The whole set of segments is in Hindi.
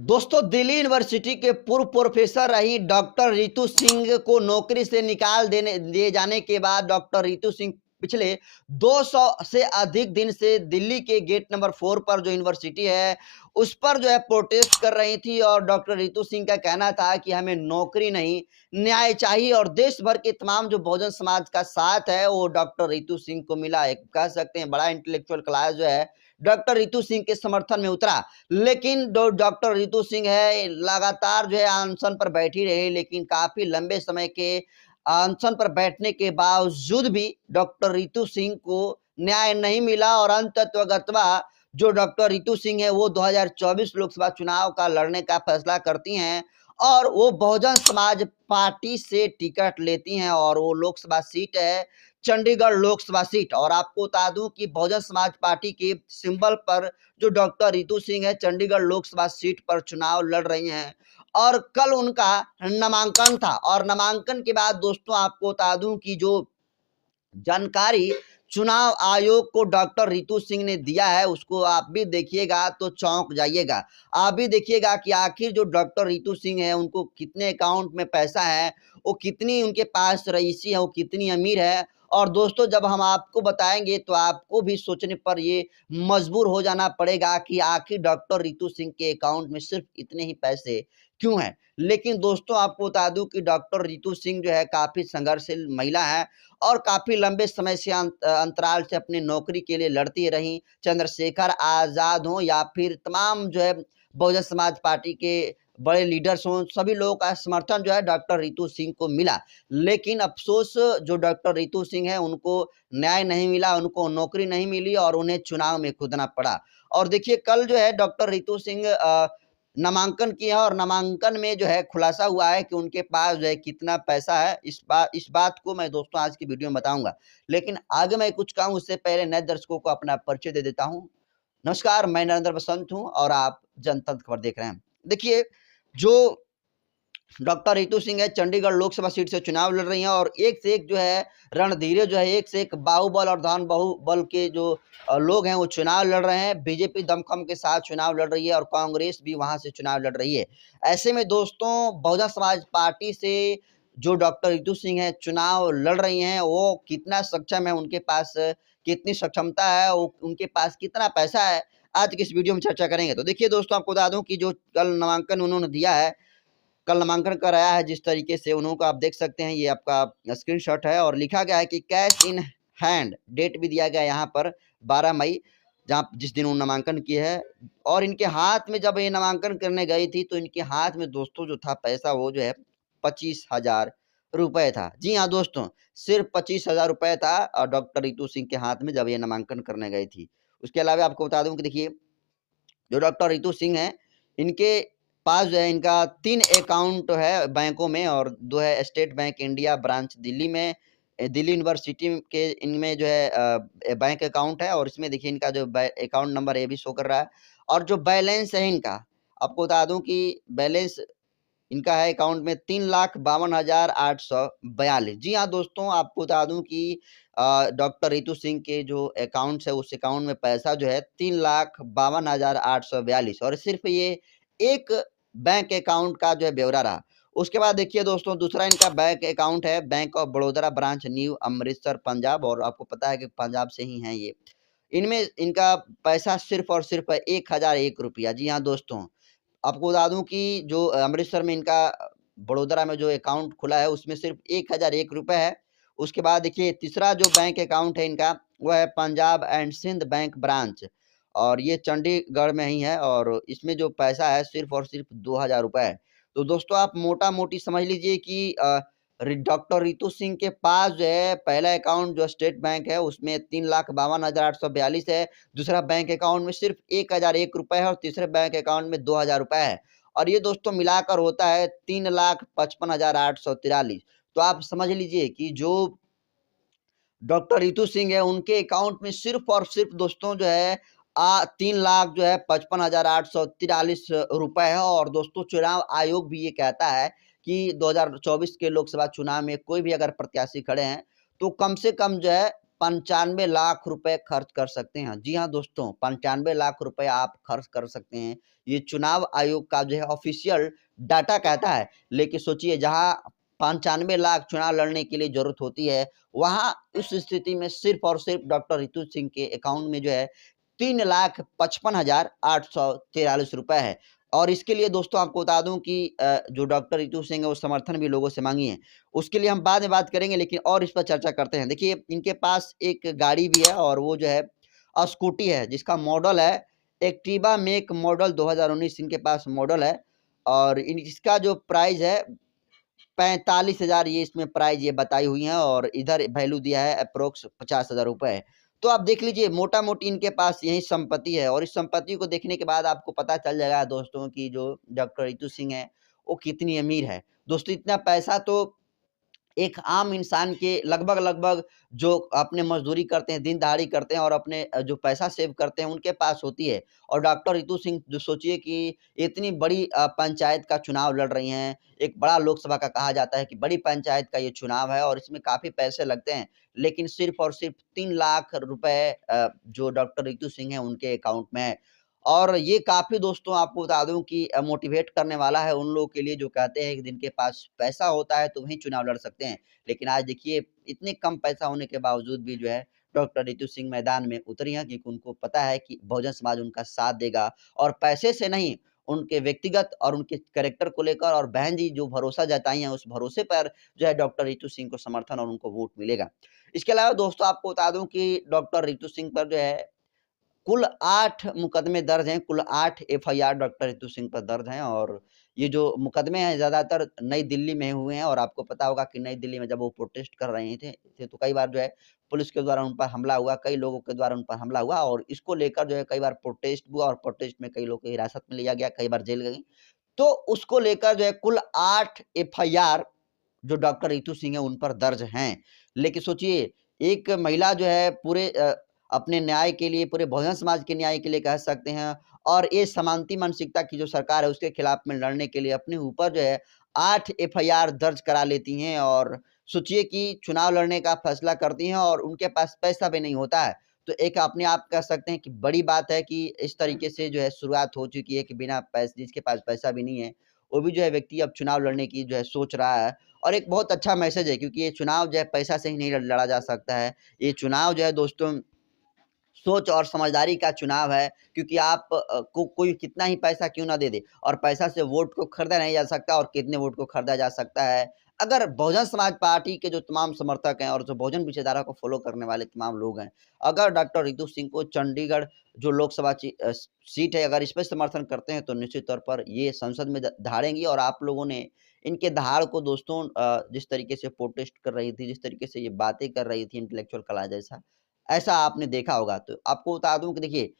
दोस्तों, दिल्ली यूनिवर्सिटी के पूर्व प्रोफेसर रही डॉक्टर रितु सिंह को नौकरी से निकाल देने दिए जाने के बाद डॉक्टर रितु सिंह पिछले 200 से अधिक दिन से दिल्ली के गेट नंबर 4 पर जो यूनिवर्सिटी है, उस पर जो है प्रोटेस्ट कर रही थी और डॉक्टर रितु सिंह का कहना था कि हमें नौकरी नहीं, न्याय चाहिए और देश भर के तमाम जो बहुजन समाज का साथ है, वो डॉक्टर रितु सिंह को मिला। एक कह सकते हैं बड़ा इंटेलेक्चुअल क्लास जो है, डॉक्टर रितु सिंह के समर्थन में उतरा। लेकिन जो डॉक्टर रितु सिंह है लगातार जो है अनशन पर बैठी रही, लेकिन काफी लंबे समय के अनशन पर बैठने के बावजूद भी डॉक्टर रितु सिंह को न्याय नहीं मिला और अंततः जो डॉक्टर रितु सिंह है वो 2024 लोकसभा चुनाव का लड़ने का फैसला करती हैं और वो बहुजन समाज पार्टी से टिकट लेती हैं और वो लोकसभा सीट है चंडीगढ़ लोकसभा सीट। और आपको बता दूं कि बहुजन समाज पार्टी के सिंबल पर जो डॉक्टर रितु सिंह है चंडीगढ़ लोकसभा सीट पर चुनाव लड़ रही हैं और कल उनका नामांकन था। और नामांकन के बाद दोस्तों आपको बता दूं कि जो जानकारी चुनाव आयोग को डॉक्टर रितु सिंह ने दिया है उसको आप भी देखिएगा तो चौंक जाइएगा। आप भी देखिएगा कि आखिर जो डॉक्टर रितु सिंह है उनको कितने अकाउंट में पैसा है, वो कितनी उनके पास रईसी है, वो कितनी अमीर है। और दोस्तों जब हम आपको बताएंगे तो आपको भी सोचने पर ये मजबूर हो जाना पड़ेगा कि आखिर डॉक्टर रितु सिंह के अकाउंट में सिर्फ इतने ही पैसे क्यों हैं। लेकिन दोस्तों आपको बता दूं कि डॉक्टर रितु सिंह जो है काफी संघर्षशील महिला है और काफी लंबे समय से अंतराल से अपनी नौकरी के लिए लड़ती रही। चंद्रशेखर आजाद हो या फिर तमाम जो है बहुजन समाज पार्टी के बड़े लीडर्स हों, सभी लोगों का समर्थन जो है डॉक्टर रितु सिंह को मिला। लेकिन अफसोस जो डॉक्टर रितु सिंह है उनको न्याय नहीं मिला, उनको नौकरी नहीं मिली और उन्हें चुनाव में कूदना पड़ा। और देखिए कल जो है डॉक्टर रितु सिंह नामांकन किया और नामांकन में जो है खुलासा हुआ है कि उनके पास जो है कितना पैसा है। इस बात को मैं दोस्तों आज की वीडियो में बताऊंगा। लेकिन आगे मैं कुछ कहूं उससे पहले नए दर्शकों को अपना परिचय दे देता हूं। नमस्कार, मैं नरेंद्र बसंत हूं और आप जनतंत्र खबर देख रहे हैं। देखिए, जो डॉक्टर रितु सिंह है चंडीगढ़ लोकसभा सीट से चुनाव लड़ रही हैं और एक से एक जो है रणधीरे जो है एक से एक बाहुबल और धन बाहुबल के जो लोग हैं वो चुनाव लड़ रहे हैं। बीजेपी दमखम के साथ चुनाव लड़ रही है और कांग्रेस भी वहां से चुनाव लड़ रही है। ऐसे में दोस्तों बहुजन समाज पार्टी से जो डॉक्टर रितु सिंह है चुनाव लड़ रही हैं, वो कितना सक्षम है, उनके पास कितनी सक्षमता है, उनके पास कितना पैसा है, आज की इस वीडियो में चर्चा करेंगे। तो देखिए दोस्तों आपको बता दूं कि जो कल नामांकन उन्होंने दिया है, कल नामांकन कराया है, जिस तरीके से उन्हों को आप देख सकते हैं, ये आपका स्क्रीनशॉट है और लिखा गया है कि कैश इन हैंड, डेट भी दिया गया है यहाँ पर 12 मई, जहाँ जिस दिन उन्होंने नामांकन किया है। और इनके हाथ में जब ये नामांकन करने गई थी तो इनके हाथ में दोस्तों जो था पैसा वो जो है 25,000 रुपए था। जी हाँ दोस्तों, सिर्फ 25,000 रुपए था और डॉक्टर रितु सिंह के हाथ में जब ये नामांकन करने गई थी। उसके अलावा आपको बता दूं कि देखिए जो डॉक्टर रितु सिंह हैं, इनके पास जो है इनका 3 अकाउंट है बैंकों में और 2 है state bank India branch Delhi में। दिल्ली यूनिवर्सिटी के इनमें जो है बैंक अकाउंट है और इसमें देखिए इनका जो अकाउंट नंबर ये भी शो कर रहा है। और जो बैलेंस है इनका, आपको बता दूं कि बैलेंस इनका है अकाउंट में 3,52,842। जी हाँ दोस्तों, आपको बता दूं कि डॉक्टर रितु सिंह के जो अकाउंट्स है उस अकाउंट में पैसा जो है 3,52,842 और सिर्फ ये एक बैंक अकाउंट का जो है ब्यौरा रहा। उसके बाद देखिए दोस्तों दूसरा इनका बैंक अकाउंट है bank of Baroda branch new Amritsar Punjab और आपको पता है कि पंजाब से ही हैं ये। इनमें इनका पैसा सिर्फ और सिर्फ 1,001 रुपया। जी हाँ दोस्तों, आपको बता दूं कि जो अमृतसर में इनका बड़ोदरा में जो अकाउंट खुला है उसमें सिर्फ 1,001 रुपए है। उसके बाद देखिए तीसरा जो बैंक अकाउंट है इनका वो है Punjab and Sind bank branch और ये चंडीगढ़ में ही है और इसमें जो पैसा है सिर्फ और सिर्फ 2,000 रुपए है। तो दोस्तों आप मोटा मोटी समझ लीजिए कि डॉक्टर रितु सिंह के पास जो है पहला अकाउंट जो स्टेट बैंक है उसमें 3,52,842 है, दूसरा बैंक अकाउंट में सिर्फ 1,001 रुपए है और तीसरे बैंक अकाउंट में 2,000 रुपए है। और ये दोस्तों मिलाकर होता है 3,55,843। तो आप समझ लीजिए कि जो डॉक्टर रितु सिंह है उनके अकाउंट में सिर्फ और सिर्फ दोस्तों जो है 3,00,000 जो है 55,843 रुपए है। और दोस्तों चुनाव आयोग भी ये कहता है कि 2024 के लोकसभा चुनाव में कोई भी अगर प्रत्याशी खड़े हैं तो कम से कम जो है 95 लाख रुपए खर्च कर सकते हैं। जी हाँ दोस्तों, 95 लाख रुपए आप खर्च कर सकते हैं ये चुनाव आयोग का जो है ऑफिशियल डाटा कहता है। लेकिन सोचिए जहाँ 95 लाख चुनाव लड़ने के लिए ज़रूरत होती है, वहाँ उस स्थिति में सिर्फ़ और सिर्फ़ डॉक्टर रितु सिंह के अकाउंट में जो है 3,55,843 रुपए है। और इसके लिए दोस्तों आपको बता दूँ कि जो डॉक्टर रितु सिंह है वो समर्थन भी लोगों से माँगी है। उसके लिए हम बाद में बात करेंगे, लेकिन और इस पर चर्चा करते हैं। देखिए इनके पास एक गाड़ी भी है और वो जो है स्कूटी है जिसका मॉडल है एक्टिवा मेक मॉडल 2019 इनके पास मॉडल है। और इन इसका जो प्राइस है 45,000 ये इसमें प्राइस ये बताई हुई है और इधर वैल्यू दिया है अप्रोक्स 50,000 रुपए है। तो आप देख लीजिए मोटा-मोटी इनके पास यही संपत्ति है और इस संपत्ति को देखने के बाद आपको पता चल जाएगा दोस्तों कि जो डॉक्टर रितु सिंह है, वो कितनी अमीर है। दोस्तों इतना पैसा तो एक आम इंसान के लगभग-लगभग जो अपने मज़दूरी करते हैं, दिन-दहाड़ी करते हैं और अपने जो पैसा सेव करते हैं, उनके पास होती है। और डॉक्टर रितु सिंह जो सोचिए कि इतनी बड़ी पंचायत का चुनाव लड़ रही हैं, एक बड़ा लोकसभा का कहा जाता है कि बड़ी पंचायत का ये चुनाव है और इसमें काफ़ी पैसे लगते हैं। लेकिन सिर्फ़ और सिर्फ़ 3 लाख रुपए जो डॉक्टर रितु सिंह हैं, उनके अकाउंट में है। और ये काफ़ी दोस्तों आपको बता दूँ कि मोटिवेट करने वाला है उन लोगों के लिए जो कहते हैं कि जिनके पास पैसा होता है तो वही चुनाव लड़ सकते हैं। लेकिन आज देखिए इतने कम पैसा होने के बावजूद भी जो है डॉक्टर रितु सिंह मैदान में उतरी हैं क्योंकि उनको पता है कि बहुजन समाज उनका साथ देगा और पैसे से नहीं, उनके व्यक्तिगत और उनके कैरेक्टर को लेकर और बहन जी जो भरोसा जताई हैं उस भरोसे पर जो है डॉक्टर रितु सिंह को समर्थन और उनको वोट मिलेगा। इसके अलावा दोस्तों आपको बता दूँ कि डॉक्टर रितु सिंह पर जो है कुल 8 मुकदमे दर्ज हैं, कुल 8 एफआईआर डॉक्टर रितु सिंह पर दर्ज हैं और ये जो मुकदमे हैं ज़्यादातर नई दिल्ली में हुए हैं और आपको पता होगा कि नई दिल्ली में जब वो प्रोटेस्ट कर रहे थे तो कई बार जो है पुलिस के द्वारा उन पर हमला हुआ, कई लोगों के द्वारा उन पर हमला हुआ और इसको लेकर जो है कई बार प्रोटेस्ट हुआ और प्रोटेस्ट में कई लोगों को हिरासत में लिया गया, कई बार जेल गए। तो उसको लेकर जो है कुल 8 एफआईआर जो डॉक्टर रितु सिंह है उन पर दर्ज हैं। लेकिन सोचिए एक महिला जो है पूरे अपने न्याय के लिए पूरे बहुजन समाज के न्याय के लिए कह सकते हैं और ये समानती मानसिकता की जो सरकार है उसके खिलाफ में लड़ने के लिए अपने ऊपर जो है 8 एफआईआर दर्ज करा लेती हैं और सोचिए कि चुनाव लड़ने का फैसला करती हैं और उनके पास पैसा भी नहीं होता है। तो एक अपने आप कह सकते हैं कि बड़ी बात है कि इस तरीके से जो है शुरुआत हो चुकी है कि बिना जिसके पास पैसा भी नहीं है, वो भी जो है व्यक्ति अब चुनाव लड़ने की जो है सोच रहा है। और एक बहुत अच्छा मैसेज है क्योंकि ये चुनाव जो है पैसा से ही नहीं लड़ा जा सकता है। ये चुनाव जो है दोस्तों सोच और समझदारी का चुनाव है क्योंकि आप को कोई कितना ही पैसा क्यों ना दे दे और पैसा से वोट को खरीदा नहीं जा सकता और कितने वोट को खरीदा जा सकता है। अगर बहुजन समाज पार्टी के जो तमाम समर्थक हैं और जो बहुजन विचारधारा को फ़ॉलो करने वाले तमाम लोग हैं, अगर डॉक्टर रितु सिंह को चंडीगढ़ जो लोकसभा सीट है अगर इस पे समर्थन करते हैं तो निश्चित तौर पर ये संसद में द धाड़ेंगी और आप लोगों ने इनके दहाड़ को दोस्तों जिस तरीके से प्रोटेस्ट कर रही थी, जिस तरीके से ये बातें कर रही थी इंटेलेक्चुअल कला जैसा, ऐसा आपने देखा होगा। तो आपको बता दूँ कि देखिए,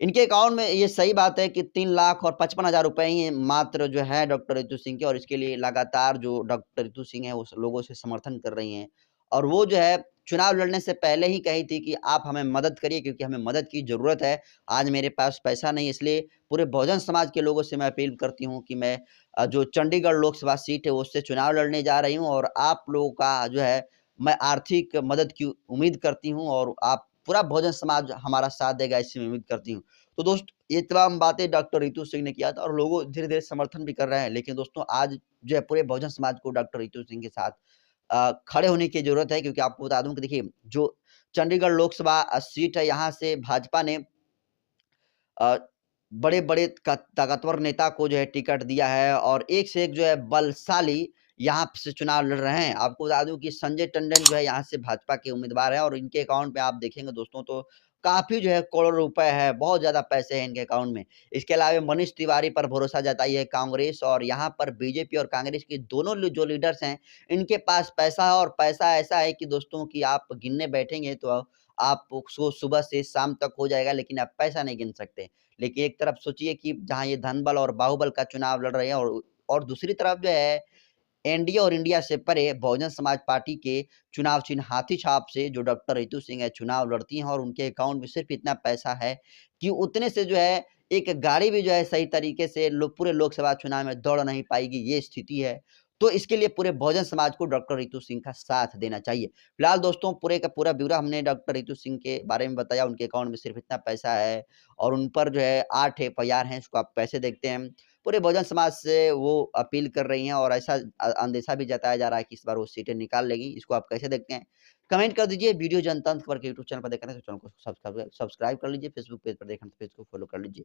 इनके अकाउंट में ये सही बात है कि 3 लाख और 55,000 रुपए ही मात्र जो है डॉक्टर रितु सिंह के और इसके लिए लगातार जो डॉक्टर रितु सिंह है, उस लोगों से समर्थन कर रही हैं। और वो जो है चुनाव लड़ने से पहले ही कही थी कि आप हमें मदद करिए क्योंकि हमें मदद की ज़रूरत है। आज मेरे पास पैसा नहीं है इसलिए पूरे बहुजन समाज के लोगों से मैं अपील करती हूँ कि मैं जो चंडीगढ़ लोकसभा सीट है, उससे चुनाव लड़ने जा रही हूँ और आप लोगों का जो है मैं आर्थिक मदद की उम्मीद करती हूँ और आप पूरा बहुजन समाज हमारा साथ देगा इससे मैं उम्मीद करती हूँ। तो दोस्त ये तमाम बातें डॉक्टर रितु सिंह ने किया था और लोगों धीरे-धीरे समर्थन भी कर रहे हैं। लेकिन दोस्तों आज जो है पूरे बहुजन समाज को डॉक्टर रितु सिंह के साथ खड़े होने की ज़रूरत है क्योंकि आपको बता दूँ कि देखिए जो चंडीगढ़ लोकसभा सीट है यहाँ से भाजपा ने अ, बड़े-बड़े ताकतवर नेता को जो है टिकट दिया है और एक से एक जो है बलशाली यहाँ से चुनाव लड़ रहे हैं। आपको बता दूँ कि संजय टंडन जो है यहाँ से भाजपा के उम्मीदवार हैं और इनके अकाउंट में आप देखेंगे दोस्तों तो काफ़ी जो है करोड़ों रुपए है, बहुत ज़्यादा पैसे हैं इनके अकाउंट में। इसके अलावा मनीष तिवारी पर भरोसा जताई है कांग्रेस और यहाँ पर बीजेपी और कांग्रेस के दोनों जो लीडर्स हैं, इनके पास पैसा है और पैसा ऐसा है कि दोस्तों कि आप गिनने बैठेंगे तो आप सो सुबह से शाम तक हो जाएगा लेकिन आप पैसा नहीं गिन सकते। लेकिन एक तरफ सोचिए कि जहाँ ये धनबल और बाहुबल का चुनाव लड़ रहे हैं और दूसरी तरफ जो है एनडीए और इंडिया से परे बहुजन समाज पार्टी के चुनाव चिन्ह हाथी छाप से जो डॉक्टर रितु सिंह है चुनाव लड़ती हैं और उनके अकाउंट में सिर्फ इतना पैसा है कि उतने से जो है एक गाड़ी भी जो है सही तरीके से पूरे लोकसभा चुनाव में दौड़ नहीं पाएगी ये स्थिति है। तो इसके लिए पूरे बहुजन समाज को डॉक्टर रितु सिंह का साथ देना चाहिए। फिलहाल दोस्तों पूरे का पूरा ब्यौरा हमने डॉक्टर रितु सिंह के बारे में बताया, उनके अकाउंट में सिर्फ इतना पैसा है और उन पर जो है 8 एफआईआर हैं, इसको आप कैसे देखते हैं? पूरे बहुजन समाज से वो अपील कर रही हैं और ऐसा अंदेशा भी जताया जा रहा है कि इस बार वो सीटें निकाल लेंगी, इसको आप कैसे देखते हैं? कमेंट कर दीजिए। वीडियो जनतंत्र खबर के यूट्यूब चैनल पर देख रहे हैं तो चैनल को सब्सक्राइब कर लीजिए, फेसबुक पेज पर देख रहे हैं तो पेज को फॉलो कर लीजिए।